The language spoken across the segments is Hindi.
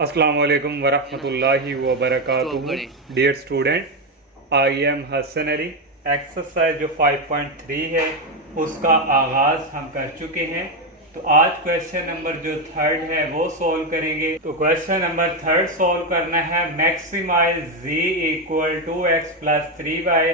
अस्सलाम वालेकुम वरहमतुल्लाहि वबरकातुहू। Dear student, I am Hasan Ali. Exercise जो 5.3 है उसका आगाज हम कर चुके हैं। तो आज क्वेश्चन नंबर जो थर्ड है वो सॉल्व करेंगे। तो क्वेश्चन नंबर थर्ड सॉल्व करना है। Maximize z equal to x plus 3y,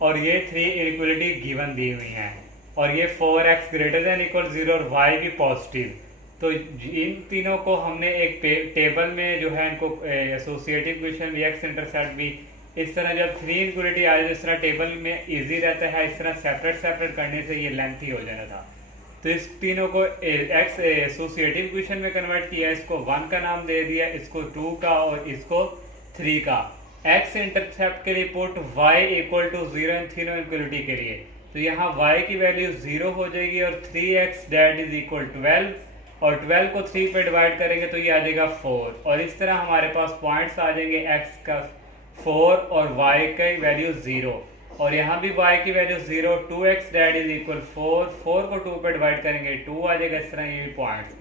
और ये 3 इक्वलिटी गिवन दी हुई हैं, और ये 4x ग्रेटर देन इक्वल 0 और y भी पॉजिटिव। तो इन तीनों को हमने एक टेबल में जो है इनको एसोसिएटिव इक्वेशन भी, एक्स इंटरसेप्ट भी, इस तरह जब 3 इक्वलिटी आ जाए, इस तरह टेबल में इजी रहता है। इस तरह सेपरेट सेपरेट करने से ये लेंथी हो जाना था। तो इस तीनों को एक्स एसोसिएटिव इक्वेशन में कन्वर्ट किया, इसको 1 का नाम दे दिया, इसको 2 का और इसको 3 का। एक्स इंटरसेप्ट के लिए पुट y इक्वल टू 0 इन तीनों इक्वलिटी के लिए। तो यहाँ y की वैल्यू 0 हो जाएगी और 3x डेट इज इक्वल 12, और 12 को 3 पे डिवाइड करेंगे तो ये आ जाएगा 4, और इस तरह हमारे पास पॉइंट्स आ जाएंगे x का 4 और y की वैल्यू 0, और यहाँ भी y की value 0। 2x date is equal 4, 4 को 2 पे डिवाइड करेंगे 2 आ जाएगा। इस तरह ये भी पॉइंट्स,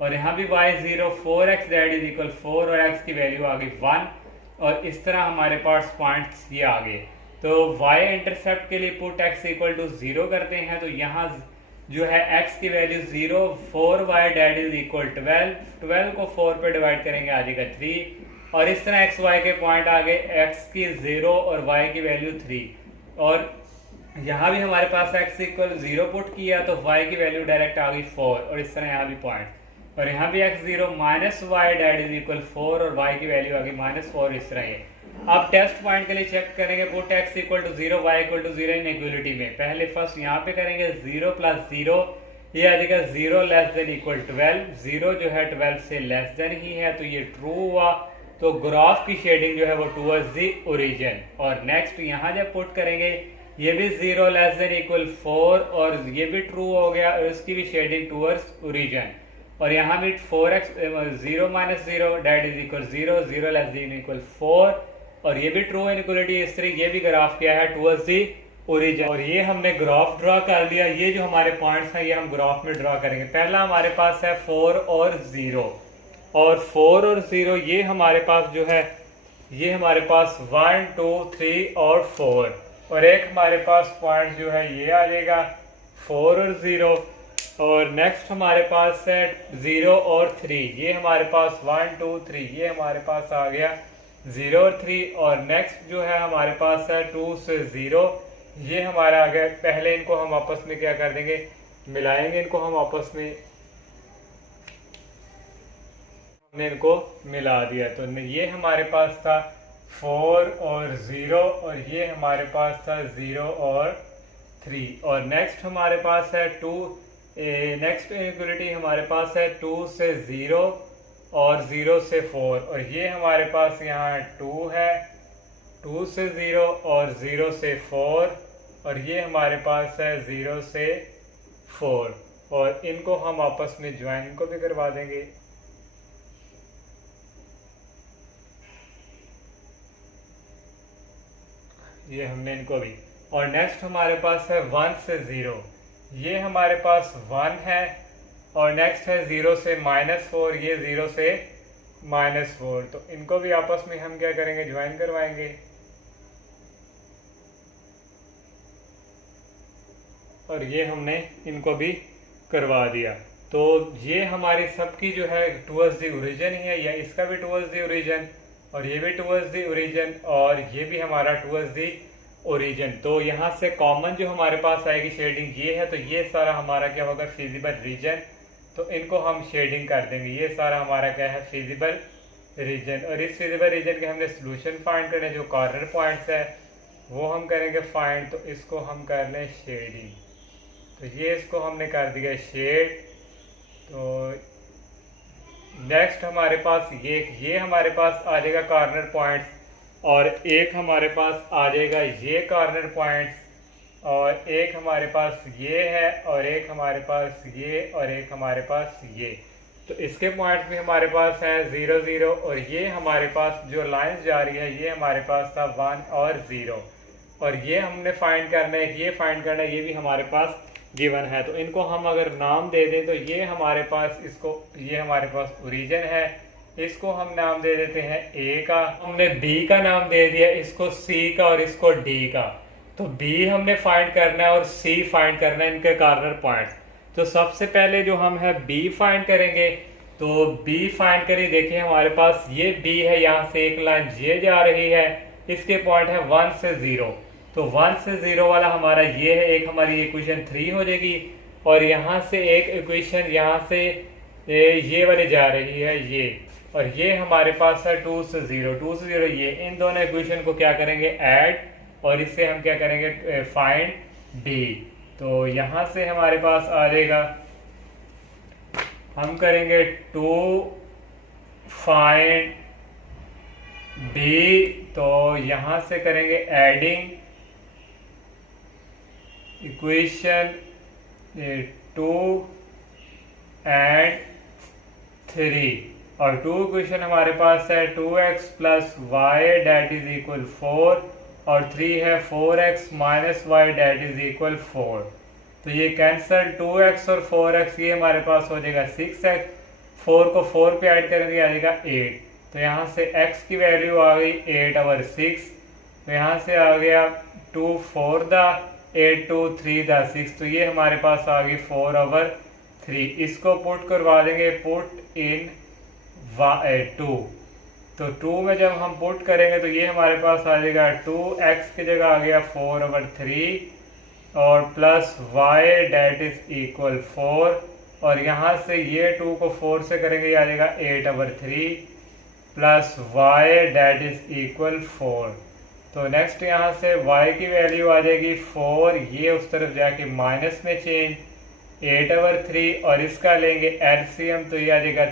और यहाँ भी y 0, 4x date is equal 4 और x की वैल्यू आ गई 1, और इस तरह हमारे पास पॉइंट्स ये आ गए। तो y इंटरसेप्ट के लिए पुट x इक्वल टू 0 करते हैं, तो यहाँ जो है x की value 0, 4y date is equal 12, 12 को 4 पे डिवाइड करेंगे आ जाएगा 3, और इस तरह x y के पॉइंट आ गए, x की 0 और y की वैल्यू 3, और यहाँ भी हमारे पास x इक्वल 0 पुट किया तो y की वैल्यू डायरेक्ट आ गई 4, और इस तरह यहाँ भी पॉइंट, और यहाँ भी x 0 minus y that is equal 4 और y की वैल्यू आ गई -4, इस तरह ये। अब टेस्ट पॉइंट के लिए चेक करेंगे, put x equal to 0, y equal to 0 inequality में। पहले फर्स्ट यहाँ पे करेंगे 0 प्लस 0, ये आ जाएगा 0 लेस देन इक्वल 12, 0 जो है 12 से लेस देन ही है, तो ये ट्रू हुआ। तो ग्राफ की शेडिंग जो है वो टूवर्ड्स दी ओरिजिन। और नेक्स्ट यहाँ जब पुट करेंगे, ये भी 0 लेस देन इक्वल 4, और ये भी ट्रू हो गया, और इसकी भी शेडिंग टूवर्ड्स ओरिजिन। और यहाँ भी 4x 0 minus 0 that is equal 0, 0 less than equal 4, और ये भी ट्रू इनइक्वलिटी। इस तरह ये भी ग्राफ किया है टूवर्ड्स दी ओरिजिन, और ये हमने ग्राफ ड्रा कर लिया। ये जो हमारे पॉइंट्स हैं ये हम ग्राफ में ड्रा करेंगे। पहला हमारे पास है 4 और 0, और 4 और 0 ये हमारे पास जो है, ये हमारे पास 1 2 3 और 4, और एक हमारे पास पॉइंट जो है ये आ जाएगा 4 और 0, और नेक्स्ट हमारे पास है 0 और 3, ये हमारे पास 1 2 3, ये हमारे पास आ गया 0 और 3, और नेक्स्ट जो है हमारे पास है 2 से 0, ये हमारा आ गया। पहले इनको हम आपस में क्या कर देंगे, मिलाएंगे इनको हम आपस में, हमने इनको मिला दिया। तो ये हमारे पास था 4 और 0, और ये हमारे पास था 0 और 3, और नेक्स्ट हमारे पास है 2, नेक्स्ट इक्वलिटी हमारे पास है 2 से 0 और 0 से 4, और ये हमारे पास यहाँ 2 है, 2 से 0 और 0 से 4, और ये हमारे पास है 0 से 4, और इनको हम आपस में ज्वाइन को भी करवा देंगे। ये हमने इनको भी, और नेक्स्ट हमारे पास है 1 से 0, ये हमारे पास 1 है, और नेक्स्ट है 0 से -4, ये 0 से -4, तो इनको भी आपस में हम क्या करेंगे, ज्वाइन करवाएंगे। और ये हमने इनको भी करवा दिया। तो ये हमारी सबकी जो है टूवर्ड्स दी ओरिजिन ही है, या इसका भी टूवर्ड्स दी ओरिजिन, और ये भी टूवर्ड्स दी ओरिजिन, और ये भी हमारा टूवर्ड्स दी ओरिजिन। तो यहाँ से कॉमन जो हमारे पास आएगी शेडिंग ये है, तो ये सारा हमारा क्या होगा, फिजिबल रीजन। तो इनको हम शेडिंग कर देंगे। ये सारा हमारा क्या है, फिजिबल रीजन, और इस फिजिबल रीजन के हमने सोल्यूशन फाइंड करने, जो कॉर्नर पॉइंट्स है वो हम करेंगे फाइंड। तो इसको हम कर लें शेडिंग, तो ये इसको हमने कर दिया शेड। तो नेक्स्ट हमारे पास ये हमारे पास आ जाएगा कॉर्नर पॉइंट्स, और एक हमारे पास आ जाएगा ये कॉर्नर पॉइंट्स, और एक हमारे पास ये है, और एक हमारे पास ये, और एक हमारे पास ये। तो इसके पॉइंट्स भी हमारे पास हैं 0 0, और ये हमारे पास जो लाइंस जा रही है ये हमारे पास था 1 और 0, और ये हमने फाइंड करना है, ये फाइंड करना है, ये भी हमारे पास गिवन है। तो इनको हम अगर नाम दे दें, तो ये हमारे पास, इसको, ये हमारे पास ओरिजिन है, इसको हम नाम दे देते हैं ए का, हमने बी का नाम दे दिया, इसको सी का और इसको डी का। तो बी हमने फाइंड करना है और सी फाइंड करना है, इनके कॉर्नर पॉइंट। तो सबसे पहले जो हम है बी फाइंड करेंगे। तो बी फाइंड करिए, देखिए हमारे पास ये बी है, यहाँ से एक लाइन ये जा रही है, इसके पॉइंट है 1 से 0। तो 1 से 0 वाला हमारा ये है, एक हमारी इक्वेशन 3 हो जाएगी। और यहाँ से एक इक्वेशन यहाँ से ये वाली जा रही है ये, और ये हमारे पास है 2 से 0, 2 से 0 ये। इन दोनों इक्वेशन को क्या करेंगे, ऐड, और इससे हम क्या करेंगे, फाइंड बी। तो यहाँ से हमारे पास आ जाएगा, हम करेंगे 2 फाइंड बी। तो यहाँ से करेंगे एडिंग इक्वेशन 2 एंड 3, और 2 इक्वेशन हमारे पास है 2x plus y that is equal 4, और 3 है 4x minus y that is equal 4। तो ये कैंसल, 2x और 4x ये हमारे पास हो जाएगा 6x, 4 को 4 पे ऐड करेंगे आ जाएगा 8। तो यहाँ से x की वैल्यू आ गई 8/6। तो यहाँ से आ गया 2 4 द 8 2 3 द 6। तो ये हमारे पास आ गई 4/3। इसको पुट करवा देंगे, पुट इन 2। तो 2 में जब हम पुट करेंगे तो ये हमारे पास आ जाएगा 2x की जगह आ गया 4/3, और plus y that is equal 4, और यहाँ से ये 2 को 4 से करेंगे आ जाएगा 8/3 plus y that is equal 4। तो नेक्स्ट यहाँ से y की वैल्यू आ जाएगी 4, ये उस तरफ जाके माइनस में चेंज 8/3, और इसका लेंगे एलसीएम, तो ये आ जाएगा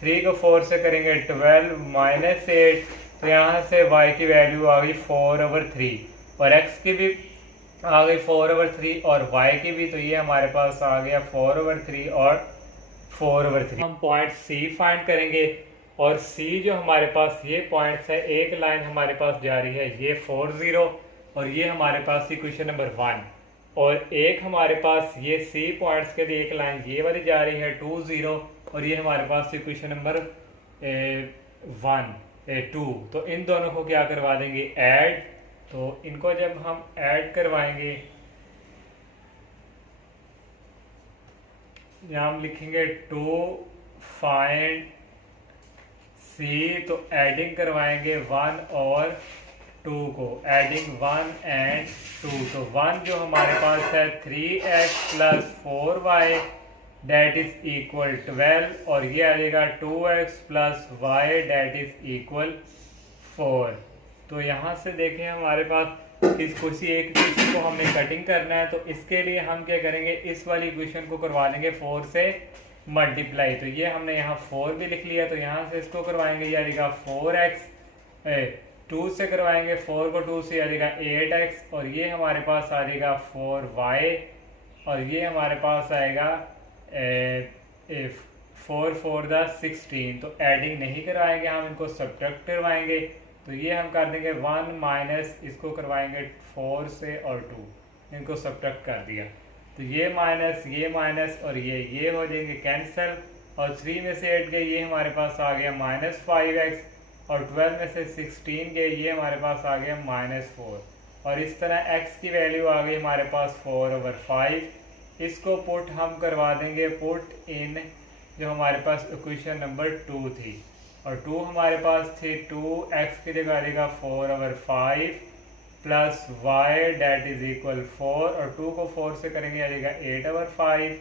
3 को 4 से करेंगे 12 माइनस 8। तो यहाँ से y की वैल्यू आ गई 4/3, और x की भी आ गई 4/3 और y की भी। तो ये हमारे पास आ गया 4/3 और 4/3। हम पॉइंट C फाइंड करेंगे, और C जो हमारे पास ये पॉइंट्स है, एक लाइन हमारे पास जा रही है ये 4 0, और ये हमारे पास इक्वेशन नंबर 1, और एक हमारे पास ये C पॉइंट्स के लिए एक लाइन ये वाली जा रही है 2 0, और ये हमारे पास इक्वेशन नंबर 2। तो इन दोनों को क्या करवा देंगे, ऐड। तो इनको जब हम ऐड करवाएंगे, यहाँ हम लिखेंगे 2 फाइंड C। तो एडिंग करवाएंगे 1 और 2 को, एडिंग 1 एंड 2। तो 1 जो हमारे पास है 3x plus 4y date is equal 12, और ये आ जाएगा 2x plus y that is equal 4। तो यहाँ से देखें हमारे पास किसी एक इक्वेशन को हमने कटिंग करना है, तो इसके लिए हम क्या करेंगे, इस वाली इक्वेशन को करवा लेंगे 4 से मल्टीप्लाई। तो ये हमने यहाँ 4 भी लिख लिया, तो यहाँ से इसको करवाएंगे, ये आ जाएगा 4x, 2 से करवाएंगे 4 को 2 से आ जाएगा 8x, और ये हमारे पास आ जाएगा 4y, और ये हमारे पास आएगा 4 4 द 16। तो एडिंग नहीं करवाएंगे, हम इनको सब्ट्रैक्ट करवाएंगे। तो ये हम कर देंगे 1 माइनस, इसको करवाएंगे 4 से और 2, इनको सब्ट्रैक्ट कर दिया। तो ये माइनस और ये हो जाएंगे कैंसिल, और 3 में से 8 गए, ये हमारे पास आ गया -5x, और 12 में से 16 गए, ये हमारे पास आ गया -4, और इस तरह x की वैल्यू आ गई हमारे पास 4/5। इसको पुट हम करवा देंगे, पुट इन जो हमारे पास इक्वेशन नंबर 2 थी, और 2 हमारे पास थी 2x की जगह आ जाएगा 4/5 plus y that is equal 4, और 2 को 4 से करेंगे आ जाएगा 8/5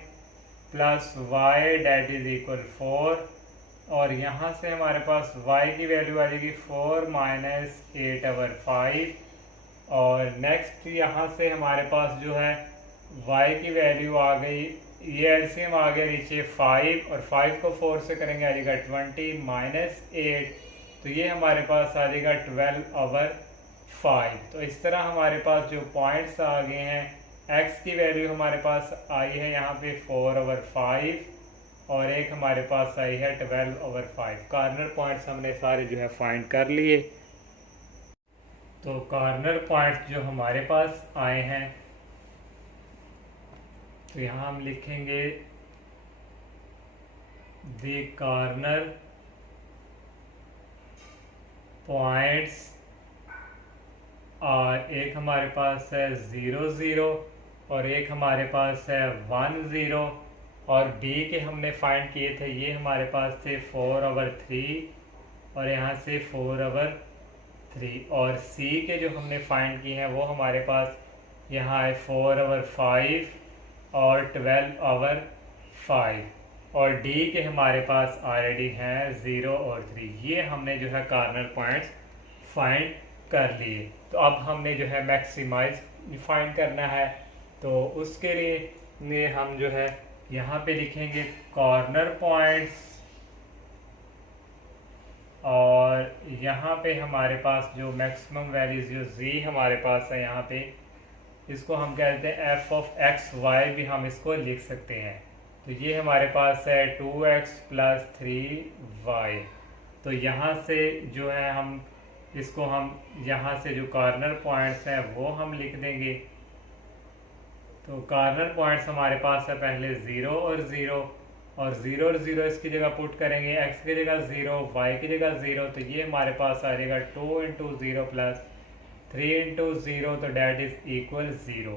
plus y that is equal 4, और यहाँ से हमारे पास y की वैल्यू आ जाएगी 4 माइनस 8/5, और नेक्स्ट यहाँ से हमारे पास जो है y की वैल्यू आ गई, ये एलसीएम आ गया नीचे 5, और 5 को 4 से करेंगे आ जाएगा 20 माइनस 8। तो ये हमारे पास आ जाएगा 12/5। तो इस तरह हमारे पास जो पॉइंट्स आ गए हैं, x की वैल्यू हमारे पास आई है यहाँ पे 4/5, और एक हमारे पास आई है 12/5। कॉर्नर पॉइंट्स हमने सारे जो है फाइंड कर लिए। तो कॉर्नर पॉइंट्स जो हमारे पास आए हैं, तो यहाँ हम लिखेंगे द कॉर्नर पॉइंट्स और एक हमारे पास है 0 0 और एक हमारे पास है 1 0 और डी के हमने फाइंड किए थे, ये हमारे पास थे 4/3 और यहाँ से 4/3 और सी के जो हमने फाइंड किए हैं वो हमारे पास यहाँ है 4/5 और 12/5 और डी के हमारे पास ऑलरेडी हैं 0 और 3। ये हमने जो है कॉर्नर पॉइंट्स फाइंड कर लिए। तो अब हमने जो है मैक्सिमाइज फाइंड करना है, तो उसके लिए हम जो है यहाँ पे लिखेंगे कॉर्नर पॉइंट्स और यहाँ पे हमारे पास जो मैक्सिमम वैल्यूज जो z हमारे पास है यहाँ पे, इसको हम कहते हैं f(x,y) भी हम इसको लिख सकते हैं। तो ये हमारे पास है 2x + 3y। तो यहाँ से जो है हम इसको हम यहाँ से जो कॉर्नर पॉइंट्स हैं वो हम लिख देंगे। तो कॉर्नर पॉइंट्स हमारे पास है पहले 0 और 0 और 0 और 0 इसकी जगह पुट करेंगे, x की जगह 0, y की जगह 0। तो ये हमारे पास आ जाएगा 2 × 0 + 3 × 0, तो डैट इज इक्वल 0।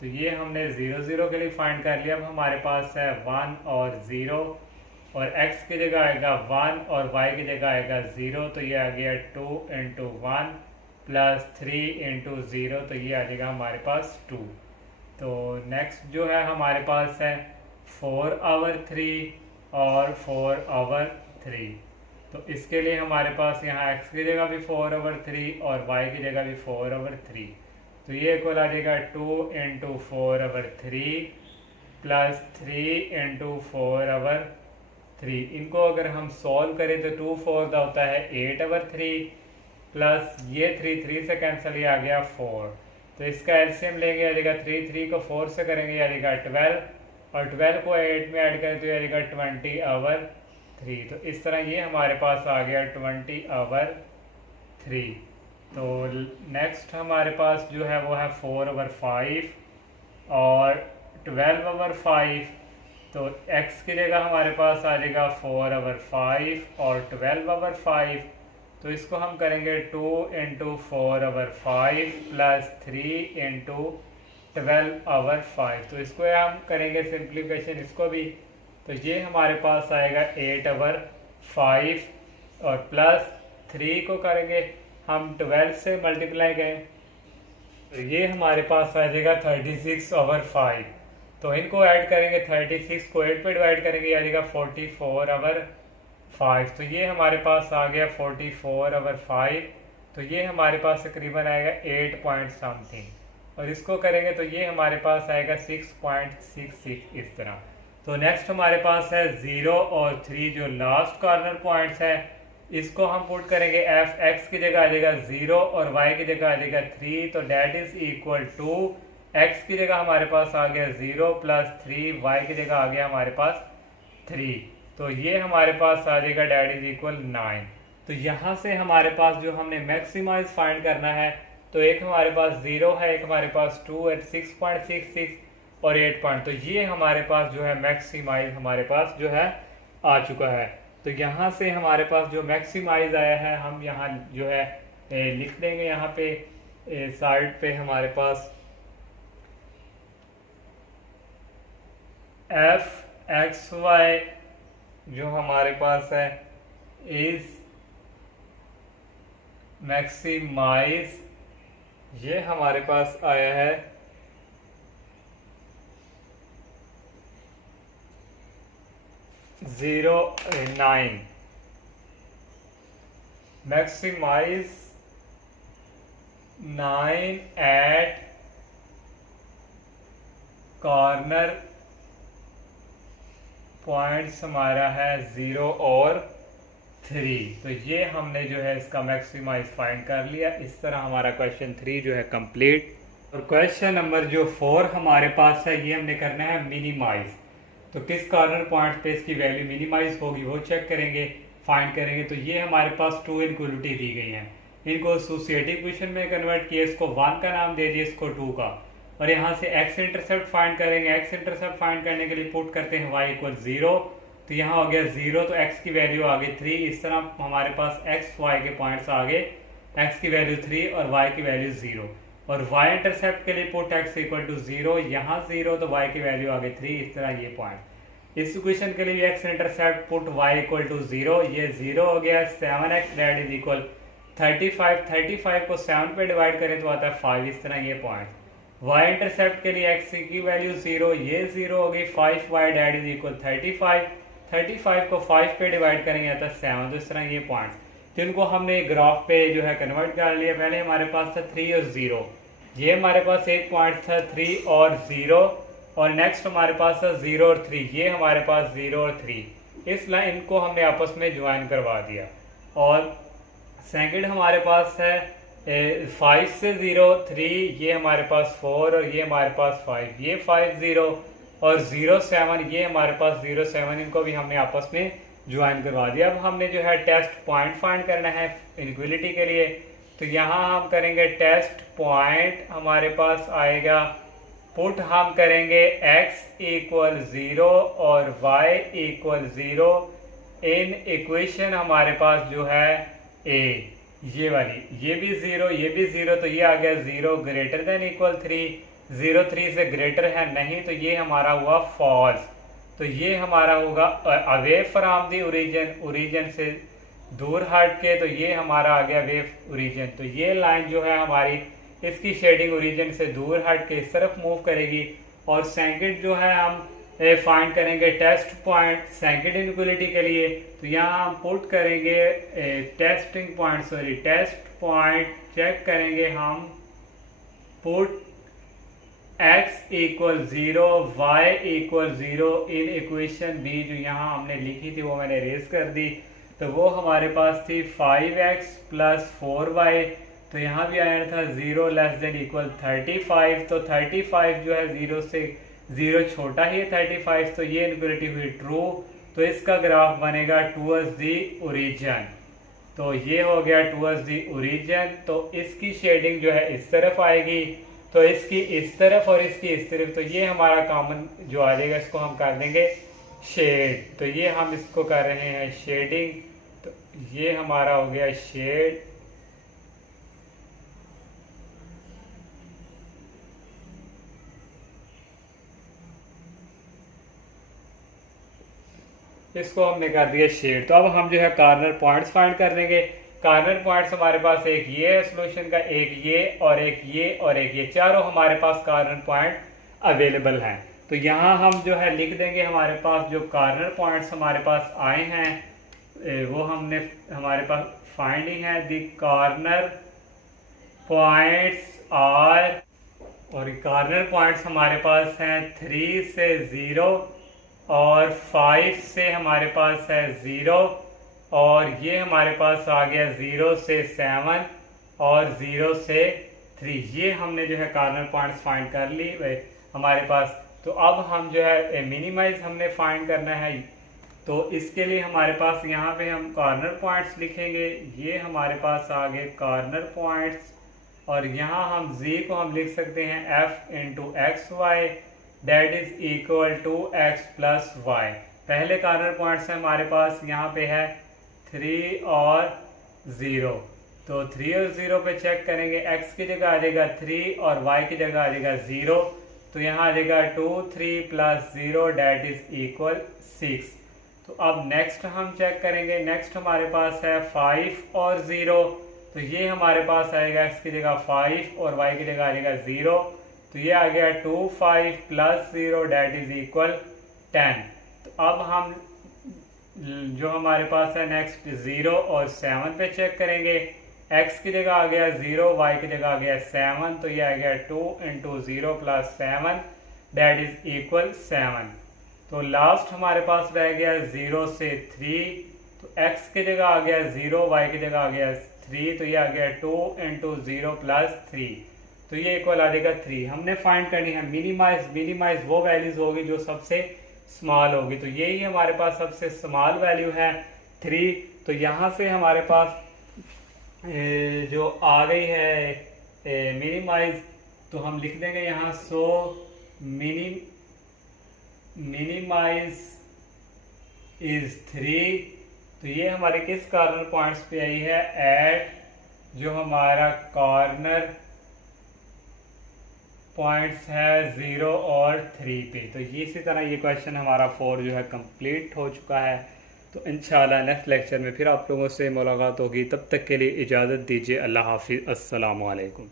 तो ये हमने 0 0 के लिए फाइंड कर लिया। अब हमारे पास है 1 और 0 और x की जगह आएगा 1 और y की जगह आएगा 0, तो ये आ गया 2 × 1 + 3 × 0, तो ये आ जाएगा हमारे पास 2। तो नेक्स्ट जो है हमारे पास है 4/3 और 4/3। तो इसके लिए हमारे पास यहाँ x की जगह भी 4/3 और y की जगह भी 4/3। तो ये इक्वल आ जाएगा 2 × 4/3 + 3 × 4/3। इनको अगर हम सॉल्व करें तो 2 4 होता है 8/3 प्लस ये 3 से कैंसिल, ये आ गया 4। तो इसका एलसीएम लेंगे, आ जाएगा 3 को 4 से करेंगे, आ जाएगा 12 और 12 को 8 में ऐड करें तो आ जाएगा 20/3। तो इस तरह ये हमारे पास आ गया 20/3। तो नेक्स्ट हमारे पास जो है वो है 4/5 और 12/5। तो x की जगह हमारे पास आ जाएगा 4/5 और 12/5। तो इसको हम करेंगे 2 × 4/5 + 3 × 12/5। तो इसको हम करेंगे सिंप्लीफिकेशन इसको भी, तो ये हमारे पास आएगा 8/5 और प्लस 3 को करेंगे हम 12 से मल्टीप्लाई करें तो ये हमारे पास आ जाएगा 36/5। तो इनको ऐड करेंगे, 36 को 8 पे डिवाइड करेंगे, आ जाएगा 44/5। तो ये हमारे पास आ गया 44/5। तो ये हमारे पास तकरीबन आएगा 8 पॉइंट समथिंग और इसको करेंगे तो ये हमारे पास आएगा 6.66 इस तरह। तो नेक्स्ट हमारे पास है 0 और 3 जो लास्ट कॉर्नर पॉइंट्स है, इसको हम पुट करेंगे एफ एक्स की जगह आ जाएगा 0 और y की जगह आ जाएगा 3। तो that is equal to x की जगह हमारे पास आ गया 0 + 3, y की जगह आ गया हमारे पास 3। तो ये हमारे पास आ जाएगा डैट इज इक्वल 9। तो यहाँ से हमारे पास जो हमने मैक्सिमाइज फाइंड करना है, तो एक हमारे पास 0 है, एक हमारे पास 2 है, 6.66 और 8 पॉइंट। तो ये हमारे पास जो है मैक्सिमाइज हमारे पास जो है आ चुका है। तो यहाँ से हमारे पास जो मैक्सिमाइज आया है हम यहाँ जो है लिख देंगे। यहाँ पे साइड पे हमारे पास f(x,y) जो हमारे पास है इज मैक्सिमाइज, ये हमारे पास आया है 0.9। मैक्सिमाइज 9 एट कॉर्नर पॉइंट्स हमारा है 0 और 3। तो ये हमने जो है इसका मैक्सिमाइज फाइंड कर लिया। इस तरह हमारा क्वेश्चन 3 जो है कंप्लीट। और क्वेश्चन नंबर जो 4 हमारे पास है, ये हमने करना है मिनिमाइज। तो किस कॉर्नर पॉइंट पे इसकी वैल्यू मिनिमाइज होगी वो चेक करेंगे, फाइंड करेंगे। तो ये हमारे पास 2 इनक्वलिटी दी गई हैं, इनको एसोसिएटिव इक्वेशन में कन्वर्ट किया, इसको 1 का नाम दे दिया, इसको 2 का। और यहाँ से x इंटरसेप्ट फाइंड करेंगे। x इंटरसेप्ट फाइंड करने के लिए पुट करते हैं y = 0। तो यहाँ हो गया 0, तो x की वैल्यू आ गई 3। इस तरह हमारे पास x y के पॉइंट्स आ गए, x की वैल्यू 3 और y की वैल्यू 0। और y इंटरसेप्ट के लिए पुट x इक्वल टू 0, यहाँ 0 तो y की वैल्यू आ गई 3। इस तरह ये पॉइंट। इस इक्वेशन के लिए x intercept put y equal to 0, ये 0 हो गया। 7x that is equal 35। 35 को 7 पे डिवाइड करें तो आता है 5। इस तरह ये पॉइंट। y इंटरसेप्ट के लिए x की वैल्यू 0, ये 0 हो गई। 5y that is equal 35। 35 को 5 पे डिवाइड करेंगे आता है 7। तो इस तरह ये पॉइंट जिनको हमने ग्राफ पे जो है कन्वर्ट कर लिया। पहले हमारे पास था 3 और 0, ये हमारे पास एक पॉइंट था 3 और 0, और नेक्स्ट हमारे पास था 0 और 3, ये हमारे पास 0 और 3। इस लाइन को हमने आपस में ज्वाइन करवा दिया। और सेकंड हमारे पास है 5 से 0 3, ये हमारे पास 4 और ये हमारे पास 5, ये 5 0 और 0 7, ये हमारे पास 0 7। इनको भी हमने आपस में ज्वाइन करवा दिया। अब हमने जो है टेस्ट पॉइंट फाइंड करना है इनक्वलिटी के लिए। तो यहाँ हम करेंगे टेस्ट पॉइंट, हमारे पास आएगा पुट हम करेंगे x इक्वल 0 और y इक्वल 0 इन इक्वेशन हमारे पास जो है a, ये वाली, ये भी 0 ये भी 0, तो ये आ गया 0 ग्रेटर देन इक्वल 3। 0 3 से ग्रेटर है नहीं, तो ये हमारा हुआ फॉल्स। तो ये हमारा होगा away from the origin, origin से दूर हट के, तो ये हमारा आ गया वे ओरिजिन। तो ये लाइन जो है हमारी, इसकी शेडिंग ओरिजिन से दूर हट के इस तरफ मूव करेगी। और सेकंड जो है हम फाइंड करेंगे टेस्ट पॉइंट सेकंड इनक्वलिटी के लिए। तो यहाँ हम पुट करेंगे testing point, sorry test point check करेंगे हम, put x equal 0 y equal 0 in equation B जो यहाँ हमने लिखी थी वो मैंने रेज कर दी। तो वो हमारे पास थी 5x प्लस 4y, तो यहाँ भी आया था 0 लेस देन इक्वल 35। तो 35 जो है 0 से 0 छोटा ही है 35, तो ये इनक्वलिटी हुई ट्रू। तो इसका ग्राफ बनेगा टूवर्ड्स दी ओरिजिन। तो ये हो गया टूवर्ड्स दी ओरिजिन। तो इसकी शेडिंग जो है इस तरफ आएगी, तो इसकी इस तरफ और इसकी इस तरफ। तो ये हमारा कॉमन जो आ जाएगा, इसको हम कर देंगे शेड। तो ये हम इसको कर रहे हैं शेडिंग। तो ये हमारा हो गया शेड। इसको हमने कर दिया शेड। तो अब हम जो है कॉर्नर पॉइंट्स फाइंड कर लेंगे। कॉर्नर पॉइंट्स हमारे पास एक ये है सोल्यूशन का, एक ये और एक ये और एक ये, चारों हमारे पास कॉर्नर पॉइंट अवेलेबल हैं। तो यहाँ हम जो है लिख देंगे हमारे पास जो कॉर्नर पॉइंट्स हमारे पास आए हैं वो हमने हमारे पास फाइंडिंग है द कॉर्नर पॉइंट्स आर, और कॉर्नर पॉइंट्स हमारे पास हैं 3 से 0 और 5 से हमारे पास है 0, और ये हमारे पास आ गया 0 से 7 और 0 से 3। ये हमने जो है कॉर्नर पॉइंट्स फाइंड कर ली हमारे पास। तो अब हम जो है मिनिमाइज हमने फाइंड करना है। तो इसके लिए हमारे पास यहाँ पे हम कॉर्नर पॉइंट्स लिखेंगे। ये हमारे पास आ गए कॉर्नर पॉइंट्स, और यहाँ हम z को हम लिख सकते हैं f into x y that is equal to x plus y. पहले कॉर्नर पॉइंट्स है हमारे पास, यहाँ पे है 3 और 0। तो 3 और 0 पे चेक करेंगे, x की जगह आ जाएगा 3 और y की जगह आ जाएगा 0। तो यहाँ आ जाएगा 2 3 प्लस 0 डैट इज इक्वल 6। तो अब नेक्स्ट हम चेक करेंगे। नेक्स्ट हमारे पास है 5 और 0। तो ये हमारे पास आएगा x की जगह 5 और y की जगह आ जाएगा 0। तो ये आ गया 2 5 प्लस 0 डैट इज इक्वल 10। तो अब हम जो हमारे पास है नेक्स्ट 0 और 7 पे चेक करेंगे। x की जगह आ गया 0, y की जगह आ गया 7। तो ये आ गया 2 into 0 plus 7 that is equal 7। तो लास्ट हमारे पास रह गया 0 से 3। तो x की जगह आ गया 0, y की जगह आ गया 3। तो ये आ गया 2 इंटू 0 प्लस 3। तो ये इक्वल आ जाएगा 3। हमने फाइंड करनी है मिनिमाइज। मिनिमाइज वो वैल्यूज होगी जो सबसे स्मॉल होगी। तो यही हमारे पास सबसे स्मॉल वैल्यू है 3। तो यहाँ से हमारे पास जो आ गई है मिनिमाइज, तो हम लिख देंगे यहाँ मिनिमाइज इज 3। तो ये हमारे किस कॉर्नर पॉइंट्स पे आई है, एट जो हमारा कॉर्नर पॉइंट्स है 0 और 3 पे। तो ये इसी तरह ये क्वेश्चन हमारा 4 जो है कंप्लीट हो चुका है। तो इंशाल्लाह नेक्स्ट लेक्चर में फिर आप लोगों से मुलाकात होगी। तब तक के लिए इजाज़त दीजिए। अल्लाह हाफिज़। अस्सलामु अलैकुम।